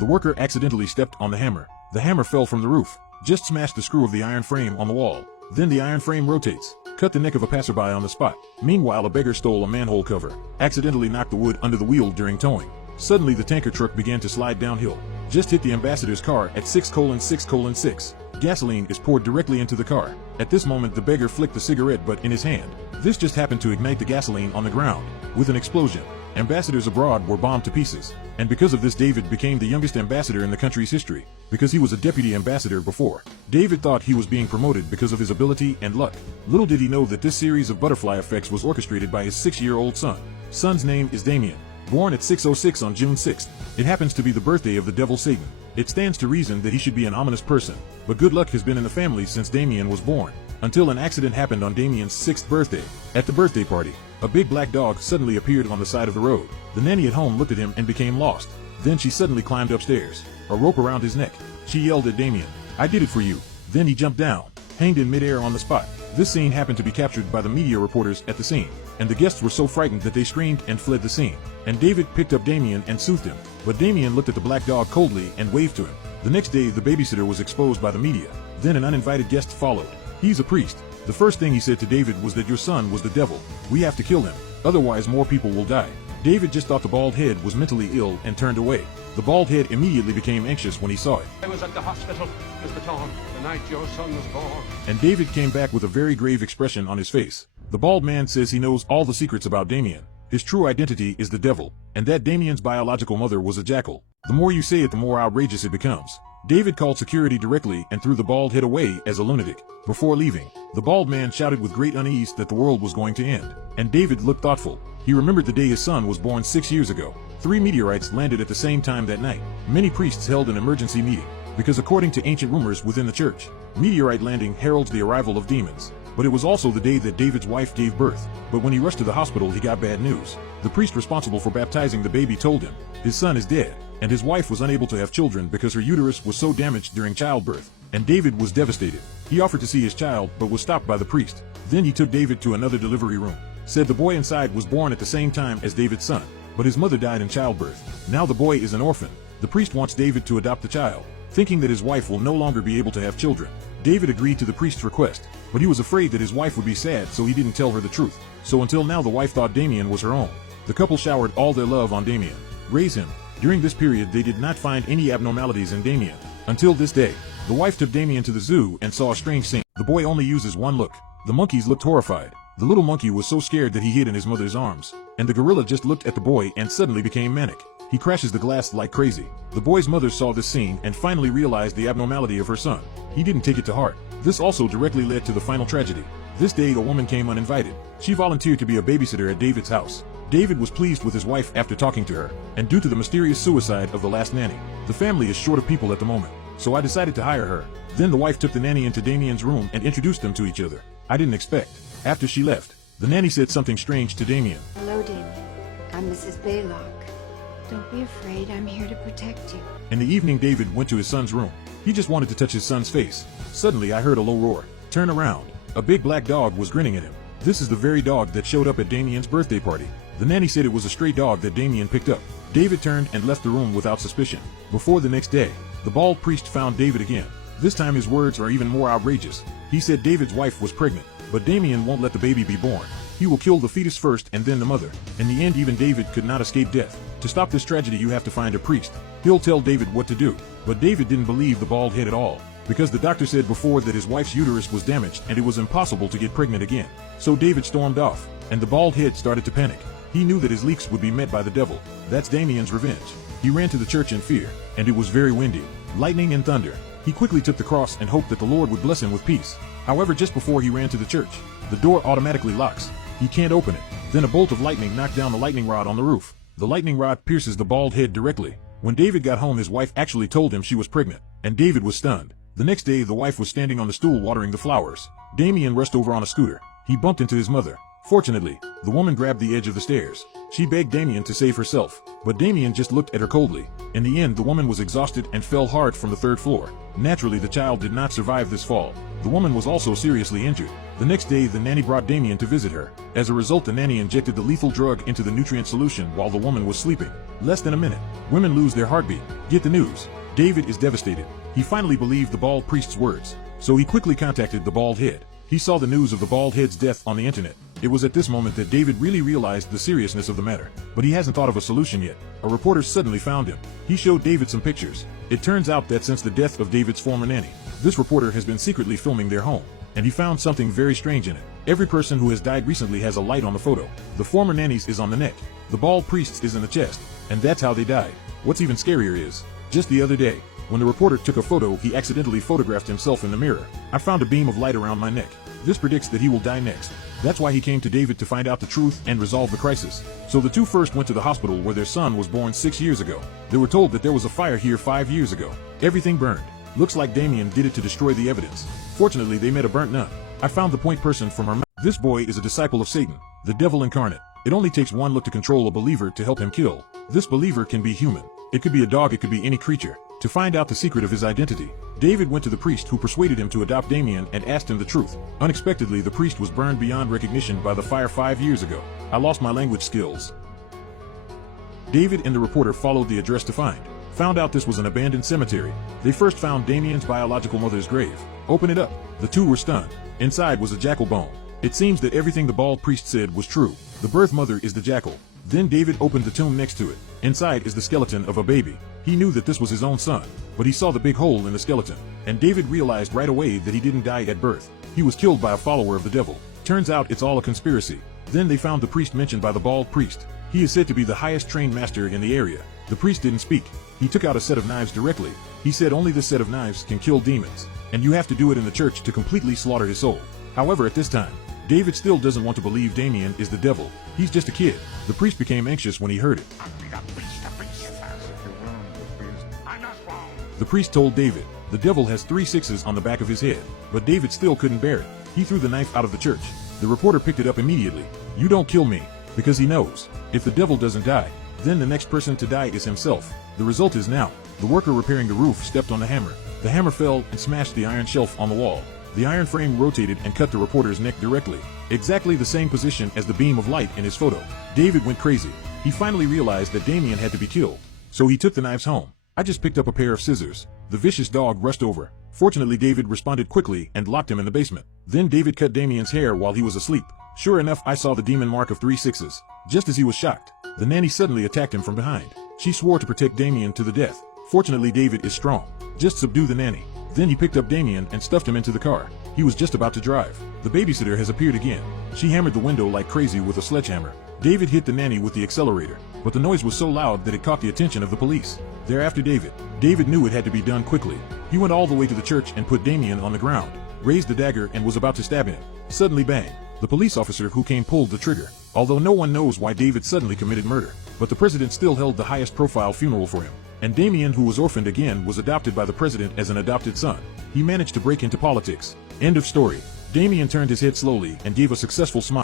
The worker accidentally stepped on the hammer. The hammer fell from the roof, just smashed the screw of the iron frame on the wall. Then the iron frame rotates, cut the neck of a passerby on the spot. Meanwhile, a beggar stole a manhole cover, accidentally knocked the wood under the wheel during towing. Suddenly the tanker truck began to slide downhill, just hit the ambassador's car at 6:6:6. Gasoline is poured directly into the car. At this moment the beggar flicked the cigarette butt in his hand. This just happened to ignite the gasoline on the ground. With an explosion, ambassadors abroad were bombed to pieces. And because of this, David became the youngest ambassador in the country's history, because he was a deputy ambassador before. David thought he was being promoted because of his ability and luck. Little did he know that this series of butterfly effects was orchestrated by his 6-year-old son. Son's name is Damien. Born at 6:06 on June 6th, it happens to be the birthday of the devil Satan. It stands to reason that he should be an ominous person, but good luck has been in the family since Damien was born, until an accident happened on Damien's 6th birthday. At the birthday party, a big black dog suddenly appeared on the side of the road. The nanny at home looked at him and became lost. Then she suddenly climbed upstairs, a rope around his neck. She yelled at Damien, "I did it for you." Then he jumped down, hanged in midair on the spot. This scene happened to be captured by the media reporters at the scene, and the guests were so frightened that they screamed and fled the scene. And David picked up Damien and soothed him, but Damien looked at the black dog coldly and waved to him. The next day the babysitter was exposed by the media. Then an uninvited guest followed. He's a priest. The first thing he said to David was that your son was the devil. We have to kill him, otherwise more people will die. David just thought the bald head was mentally ill and turned away. The bald head immediately became anxious when he saw it. I was at the hospital, Mr. Tom, the night your son was born. And David came back with a very grave expression on his face. The bald man says he knows all the secrets about Damien. His true identity is the devil, and that Damien's biological mother was a jackal. The more you say it, the more outrageous it becomes. David called security directly and threw the bald head away as a lunatic. Before leaving, the bald man shouted with great unease that the world was going to end. And David looked thoughtful. He remembered the day his son was born 6 years ago. 3 meteorites landed at the same time that night. Many priests held an emergency meeting, because according to ancient rumors within the church, meteorite landing heralds the arrival of demons. But it was also the day that David's wife gave birth. But when he rushed to the hospital, he got bad news. The priest responsible for baptizing the baby told him his son is dead, and his wife was unable to have children because her uterus was so damaged during childbirth. And David was devastated. He offered to see his child, but was stopped by the priest. Then he took David to another delivery room. Said the boy inside was born at the same time as David's son, but his mother died in childbirth. Now the boy is an orphan. The priest wants David to adopt the child, thinking that his wife will no longer be able to have children. David agreed to the priest's request, but he was afraid that his wife would be sad, so he didn't tell her the truth. So until now the wife thought Damien was her own. The couple showered all their love on Damien, raised him. During this period they did not find any abnormalities in Damien. Until this day, the wife took Damien to the zoo and saw a strange scene. The boy only uses one look. The monkeys looked horrified. The little monkey was so scared that he hid in his mother's arms. And the gorilla just looked at the boy and suddenly became manic. He crashes the glass like crazy. The boy's mother saw this scene and finally realized the abnormality of her son. He didn't take it to heart. This also directly led to the final tragedy. This day a woman came uninvited. She volunteered to be a babysitter at David's house. David was pleased with his wife after talking to her, and due to the mysterious suicide of the last nanny, the family is short of people at the moment. So I decided to hire her. Then the wife took the nanny into Damien's room and introduced them to each other. I didn't expect. After she left, the nanny said something strange to Damien. Hello, Damien. I'm Mrs. Baylock. Don't be afraid, I'm here to protect you. In the evening, David went to his son's room. He just wanted to touch his son's face. Suddenly, I heard a low roar. Turn around. A big black dog was grinning at him. This is the very dog that showed up at Damien's birthday party. The nanny said it was a stray dog that Damien picked up. David turned and left the room without suspicion. Before the next day, the bald priest found David again. This time his words are even more outrageous. He said David's wife was pregnant, but Damien won't let the baby be born. He will kill the fetus first and then the mother. In the end, even David could not escape death. To stop this tragedy, you have to find a priest. He'll tell David what to do. But David didn't believe the bald head at all, because the doctor said before that his wife's uterus was damaged and it was impossible to get pregnant again. So David stormed off, and the bald head started to panic. He knew that his leaks would be met by the devil. That's Damien's revenge. He ran to the church in fear, and it was very windy, lightning and thunder. He quickly took the cross and hoped that the Lord would bless him with peace. However, just before he ran to the church, the door automatically locks. He can't open it. Then a bolt of lightning knocked down the lightning rod on the roof. The lightning rod pierces the bald head directly. When David got home, his wife actually told him she was pregnant, and David was stunned. The next day, the wife was standing on the stool watering the flowers. Damien rushed over on a scooter. He bumped into his mother. Fortunately, the woman grabbed the edge of the stairs. She begged Damien to save herself, but Damien just looked at her coldly. In the end, the woman was exhausted and fell hard from the 3rd floor. Naturally, the child did not survive this fall. The woman was also seriously injured. The next day, the nanny brought Damien to visit her. As a result, the nanny injected the lethal drug into the nutrient solution while the woman was sleeping. Less than a minute. Women lose their heartbeat. Get the news. David is devastated. He finally believed the bald priest's words, so he quickly contacted the bald head. He saw the news of the bald head's death on the internet. It was at this moment that David really realized the seriousness of the matter, but he hasn't thought of a solution yet. A reporter suddenly found him. He showed David some pictures. It turns out that since the death of David's former nanny, this reporter has been secretly filming their home, and he found something very strange in it. Every person who has died recently has a light on the photo. The former nanny's is on the neck. The bald priest's is in the chest, and that's how they died. What's even scarier is, just the other day, when the reporter took a photo, he accidentally photographed himself in the mirror. I found a beam of light around my neck. This predicts that he will die next. That's why he came to David to find out the truth and resolve the crisis. So the two first went to the hospital where their son was born 6 years ago. They were told that there was a fire here 5 years ago. Everything burned. Looks like Damien did it to destroy the evidence. Fortunately, they met a burnt nun. I found the point person from her mouth. This boy is a disciple of Satan, the devil incarnate. It only takes one look to control a believer to help him kill. This believer can be human. It could be a dog, it could be any creature. To find out the secret of his identity, David went to the priest who persuaded him to adopt Damien and asked him the truth. Unexpectedly, the priest was burned beyond recognition by the fire 5 years ago. I lost my language skills. David and the reporter followed the address to found out this was an abandoned cemetery. They first found Damien's biological mother's grave. Open it up. The two were stunned. Inside was a jackal bone. It seems that everything the bald priest said was true. The birth mother is the jackal. Then David opened the tomb next to it. Inside is the skeleton of a baby. He knew that this was his own son, but he saw the big hole in the skeleton, and David realized right away that he didn't die at birth. He was killed by a follower of the devil. Turns out it's all a conspiracy. Then they found the priest mentioned by the bald priest. He is said to be the highest trained master in the area. The priest didn't speak. He took out a set of knives directly. He said only this set of knives can kill demons, and you have to do it in the church to completely slaughter his soul. However, at this time, David still doesn't want to believe Damien is the devil. He's just a kid. The priest became anxious when he heard it. The priest told David, the devil has 3 6s on the back of his head, but David still couldn't bear it. He threw the knife out of the church. The reporter picked it up immediately. You don't kill me, because he knows, if the devil doesn't die, then the next person to die is himself. The result is now, the worker repairing the roof stepped on the hammer. The hammer fell and smashed the iron shelf on the wall. The iron frame rotated and cut the reporter's neck directly, exactly the same position as the beam of light in his photo. David went crazy. He finally realized that Damien had to be killed, so he took the knives home. I just picked up a pair of scissors. The vicious dog rushed over. Fortunately, David responded quickly and locked him in the basement. Then David cut Damien's hair while he was asleep. Sure enough, I saw the demon mark of 3 6s. Just as he was shocked, the nanny suddenly attacked him from behind. She swore to protect Damien to the death. Fortunately, David is strong. Just subdue the nanny. Then he picked up Damien and stuffed him into the car. He was just about to drive. The babysitter has appeared again. She hammered the window like crazy with a sledgehammer. David hit the nanny with the accelerator, but the noise was so loud that it caught the attention of the police. They're after David. David knew it had to be done quickly. He went all the way to the church and put Damien on the ground, raised the dagger and was about to stab him. Suddenly, bang. The police officer who came pulled the trigger. Although no one knows why David suddenly committed murder, but the president still held the highest profile funeral for him. And Damien, who was orphaned again, was adopted by the president as an adopted son. He managed to break into politics. End of story. Damien turned his head slowly and gave a successful smile.